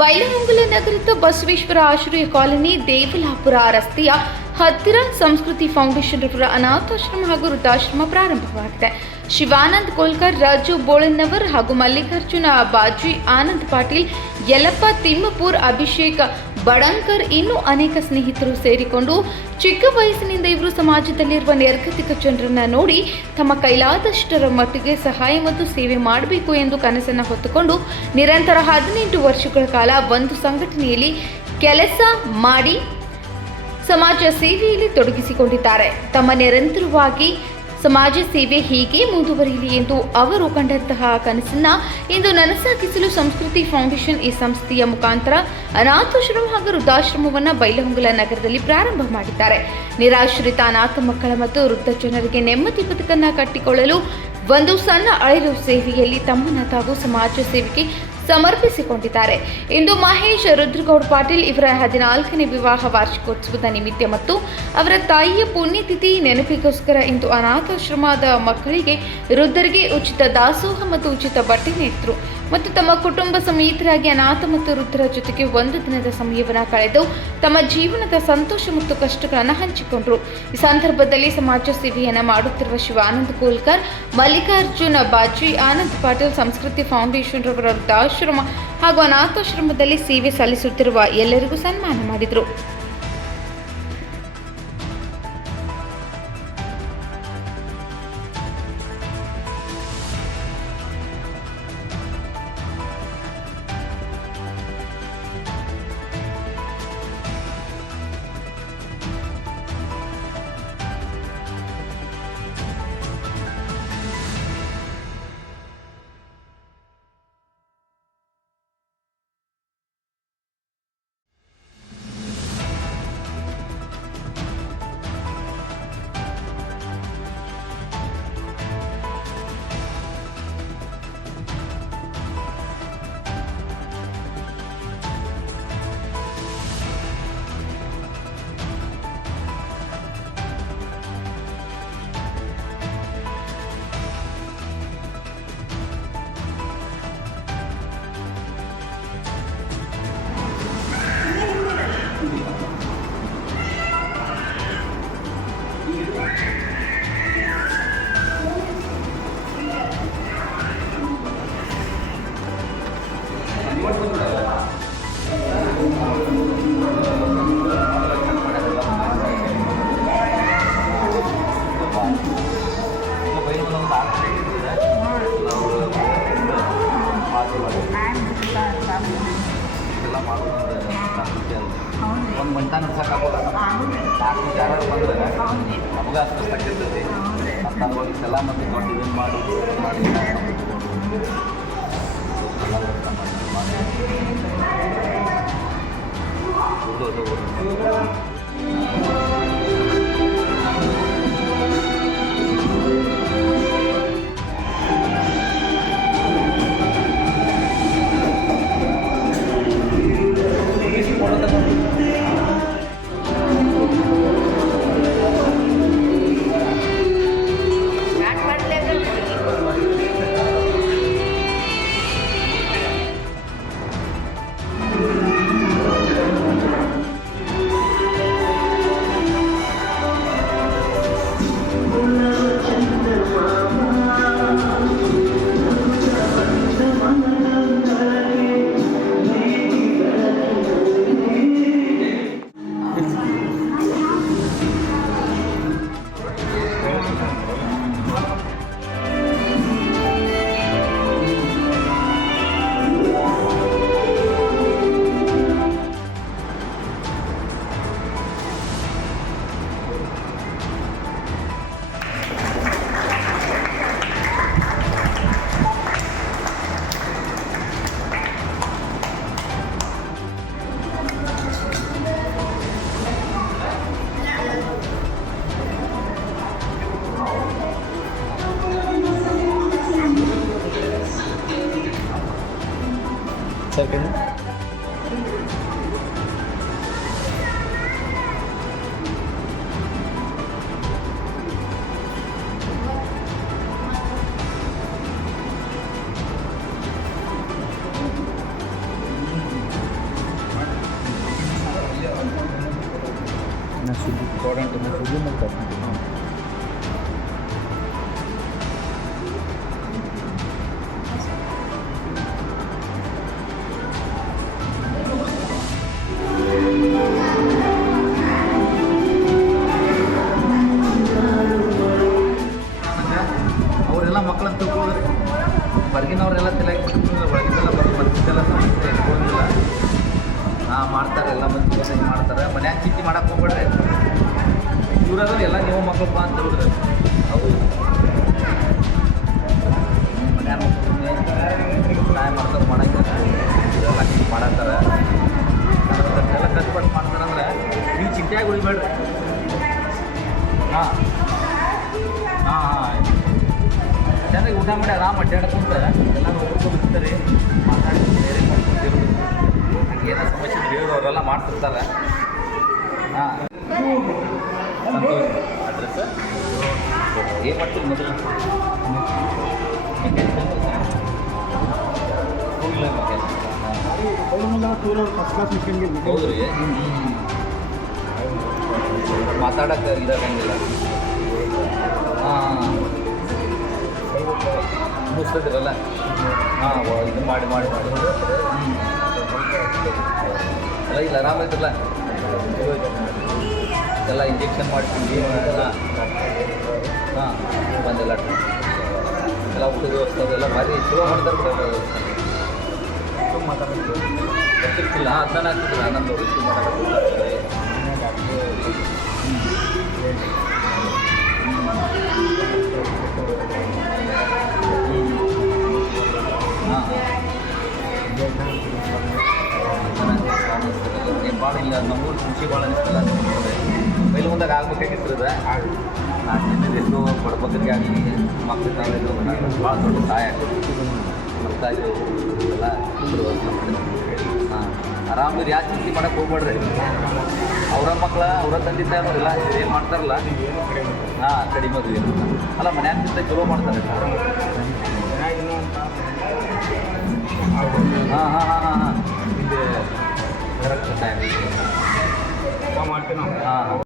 ಬೈಲಹೊಂಗಲ ನಗರದ ಬಸವೇಶ್ವರ ಆಶ್ರಯ ಕಾಲನಿ ದೇವಲಾಪುರ ರಸ್ತೆಯ ಹತ್ತಿರ ಸಂಸ್ಕೃತಿ ಫೌಂಡೇಶನ್ ರವರ ಅನಾಥಾಶ್ರಮ ಹಾಗೂ ವೃದ್ಧಾಶ್ರಮ ಪ್ರಾರಂಭವಾಗಿದೆ. ಶಿವಾನಂದ್ ಕೋಲ್ಕರ್, ರಾಜು ಬೋಳನ್ನವರ್ ಹಾಗೂ ಮಲ್ಲಿಕಾರ್ಜುನ ಬಾಜಿ, ಆನಂದ್ ಪಾಟೀಲ್, ಯಲ್ಲಪ್ಪ ತಿಮ್ಮಪುರ್, ಅಭಿಷೇಕ್ ಬಡಂಕರ್ ಇನ್ನೂ ಅನೇಕ ಸ್ನೇಹಿತರು ಸೇರಿಕೊಂಡು ಚಿಕ್ಕ ವಯಸ್ಸಿನಿಂದ ಇವರು ಸಮಾಜದಲ್ಲಿರುವ ನಿರ್ಗತಿಕ ಜನರನ್ನ ನೋಡಿ ತಮ್ಮ ಕೈಲಾದಷ್ಟರ ಮಟ್ಟಿಗೆ ಸಹಾಯ ಮತ್ತು ಸೇವೆ ಮಾಡಬೇಕು ಎಂದು ಕನಸನ್ನು ಹೊತ್ತುಕೊಂಡು ನಿರಂತರ 18 ವರ್ಷಗಳ ಕಾಲ ಒಂದು ಸಂಘಟನೆಯಲ್ಲಿ ಕೆಲಸ ಮಾಡಿ ಸಮಾಜ ಸೇವೆಯಲ್ಲಿ ತೊಡಗಿಸಿಕೊಂಡಿದ್ದಾರೆ. ತಮ್ಮ ನಿರಂತರವಾಗಿ ಸಮಾಜ ಸೇವೆ ಹೀಗೆ ಮುಂದುವರಿಯಲಿ ಎಂದು ಅವರು ಕಂಡಂತಹ ಕನಸನ್ನ ಇಂದು ನನಸಾಗಿಸಲು ಸಂಸ್ಕೃತಿ ಫೌಂಡೇಶನ್ ಈ ಸಂಸ್ಥೆಯ ಮುಖಾಂತರ ಅನಾಥಾಶ್ರಮ ಹಾಗೂ ವೃದ್ಧಾಶ್ರಮವನ್ನು ಬೈಲಹೊಂಗಲ ನಗರದಲ್ಲಿ ಪ್ರಾರಂಭ ಮಾಡಿದ್ದಾರೆ. ನಿರಾಶ್ರಿತ ಅನಾಥ ಮಕ್ಕಳ ಮತ್ತು ವೃದ್ಧ ಜನರಿಗೆ ನೆಮ್ಮದಿ ಬದುಕನ್ನು ಕಟ್ಟಿಕೊಳ್ಳಲು ಒಂದು ಸಣ್ಣ ಅಳಿಲು ಸೇವೆಯಲ್ಲಿ ತಮ್ಮನ್ನು ತಾವು ಸಮಾಜ ಸೇವೆಗೆ ಸಮರ್ಪಿಸಿಕೊಂಡಿದ್ದಾರೆ. ಇಂದು ಮಹೇಶ್ ರುದ್ರಗೌಡ ಪಾಟೀಲ್ ಇವರ 14ನೇ ವಿವಾಹ ವಾರ್ಷಿಕೋತ್ಸವದ ನಿಮಿತ್ತ ಮತ್ತು ಅವರ ತಾಯಿಯ ಪುಣ್ಯತಿಥಿ ನೆನಪಿಗೋಸ್ಕರ ಇಂದು ಅನಾಥಾಶ್ರಮದ ಮಕ್ಕಳಿಗೆ ವೃದ್ಧರಿಗೆ ಉಚಿತ ದಾಸೋಹ ಮತ್ತು ಉಚಿತ ಬಟ್ಟೆ ನೀಡಿದರು ಮತ್ತು ತಮ್ಮ ಕುಟುಂಬ ಸಮೇತರಾಗಿ ಅನಾಥ ಮತ್ತು ವೃದ್ಧರ ಜೊತೆಗೆ ಒಂದು ದಿನದ ಸಮಯವನ್ನು ಕಳೆದು ತಮ್ಮ ಜೀವನದ ಸಂತೋಷ ಮತ್ತು ಕಷ್ಟಗಳನ್ನು ಹಂಚಿಕೊಂಡರು. ಈ ಸಂದರ್ಭದಲ್ಲಿ ಸಮಾಜ ಸೇವೆಯನ್ನು ಮಾಡುತ್ತಿರುವ ಶಿವಾನಂದ್ ಕೋಲ್ಕರ್, ಮಲ್ಲಿಕಾರ್ಜುನ ಬಾಜಿ, ಆನಂದ್ ಪಾಟೀಲ್, ಸಂಸ್ಕೃತಿ ಫೌಂಡೇಶನ್ ರವರ ವೃದ್ಧಾಶ್ರಮ ಹಾಗೂ ಅನಾಥಾಶ್ರಮದಲ್ಲಿ ಸೇವೆ ಸಲ್ಲಿಸುತ್ತಿರುವ ಎಲ್ಲರಿಗೂ ಸನ್ಮಾನ ಮಾಡಿದರು. ಒಂದು ಮಂಟಾನ ಸಾಕಾಗೋಲ್ಲ, 4 ವಿಚಾರ ಬಂದ್ರೆ ನಮಗೆ ಅಷ್ಟು ಕಟ್ಟಿರ್ತೈತಿ. ಮತ್ತು ಅದ್ರೊಳಗೆಲ್ಲ ಮತ್ತು ದೊಡ್ಡ ಇದನ್ನು ಮಾಡಿ Second. ಅವರೆಲ್ಲ ಮಕ್ಕಳನ್ನ ತಿಳ್ಕೊಳ್ಳೋದು ಹೊರಗಿನವರೆಲ್ಲ ತಲೆಗೆ ಒಳಗಿಂದೆಲ್ಲ ಬಂದಿದ್ದೆಲ್ಲ ಸಮಸ್ಯೆ ಇಟ್ಕೊಳ್ಳೋದಿಲ್ಲ ಮಾಡ್ತಾರೆ ಎಲ್ಲ ಮಂದಿ ಗೊತ್ತಾಗಿ ಮಾಡ್ತಾರೆ ಮನ್ಯಾಗ ಚಿಂತೆ ಮಾಡಕ್ಕೆ ಹೋಗ್ಬೇಡ್ರಿ ಇವರಾದ್ರೆ ಎಲ್ಲ ನೀವು ಮಕ್ಕಳಪ್ಪ ಅಂತ ಹೇಳಿದ್ರೆ ಹೌದು ಮನ್ಯಾಗ ಸಹಾಯ ಮಾಡ್ತಾರೆ ಮಾಡಂಗಿಲ್ಲ ಎಲ್ಲ ಚಿಂತೆ ಮಾಡತ್ತಾರೆ ಎಲ್ಲ ಕಷ್ಟಪಟ್ಟು ಮಾಡ್ತಾರಂದ್ರೆ ನೀವು ಚಿಂತೆಯಾಗಿ ಉಳಿಬೇಡ್ರಿ ಹಾಂ ಹಾಂ ಹಾಂ ಚೆನ್ನಾಗಿ ಊಟ ಮಾಡಿ ಆರಾಮ ಅಡ್ಡಾಡ್ಕೊಂತ ಎಲ್ಲ ಹೋಗ್ಬಿಡ್ತಾರೆ ಮಾತಾಡ್ತಾರೆ ಹಂಗೆ ಏನೋ ಸಮಸ್ಯೆ ಹೇಳಿದವರೆಲ್ಲ ಮಾಡ್ತಿರ್ತಾರೆ ಹಾಂ ಸಂತೋಷ್ ಅಡ್ರೆಸ್ ಏನು ಮಾಡ್ತೀರಿ ಮೊದಲು ಹೋಗಿಲ್ಲ ಹೌದು ರೀ ಮಾತಾಡೋಕ್ಕೆ ಇದಾಗಂಗಿಲ್ಲ ಹಾಂ ಮುಗಿಸ್ತದಿರಲ್ಲ ಹಾಂ ಇದು ಮಾಡಿ ಎಲ್ಲ ಇಲ್ಲ ಆರಾಮಾಯ್ತಲ್ಲ ಎಲ್ಲ ಇಂಜೆಕ್ಷನ್ ಮಾಡ್ತೀವಿ ಹಾಂ ಬಂದಿಲ್ಲ ಎಲ್ಲ ಊಟದ ವ್ಯವಸ್ಥೆ ಅದೆಲ್ಲ ಭಾರಿ ಚಲೋ ಮಾಡ್ತಾರೆ ಗೊತ್ತಿರ್ತಿಲ್ಲ ಅದನ್ನ ಆಗ್ತಿದ್ರು ಆನಂದ ರುಚಿ ಮಾಡೋಕ್ಕೆ ಭಾಳ ಇಲ್ಲ ನಮ್ಮೂರು ಖುಷಿ ಭಾಳ ಅನಿಸ್ತಲ್ಲ ಮೈಲಿ ಮುಂದಾಗ ಆಗ್ಬೇಕಾಗಿರ್ತದೆ ನಾಲ್ಕು ಎಷ್ಟೋ ಬಡಬಗ್ಗರಿಗೆ ಆಗಲಿ ಮಕ್ಕಳಿಗೆ ಭಾಳ ದೊಡ್ಡ ಸಹಾಯ ಆಗ್ತದೆ ಮಕ್ಕಳಾಗಿ ಎಲ್ಲ ಹಾಂ ಆರಾಮಿರಿ ಯಾಕೆ ಚಿಂತೆ ಮಾಡೋಕ್ಕೆ ಹೋಗ್ಬೇಡ್ರಿ ಅವರ ಮಕ್ಕಳ ಅವರ ತಂದೆ ತಾಯಿ ಅನ್ನೋದಿಲ್ಲ ಏನು ಮಾಡ್ತಾರಲ್ಲ ಹಾಂ ಕಡಿಮೆ ಮದುವೆ ಅಲ್ಲ ಮನ್ಯಾಗಿಂತ ಚಲೋ ಮಾಡ್ತಾರೆ ಹಾಂ ಇದು ಕರೆಕ್ಟ್ ಟೈಮ್ ಮಾಡ್ತೀವಿ ನಾವು ಹಾಂ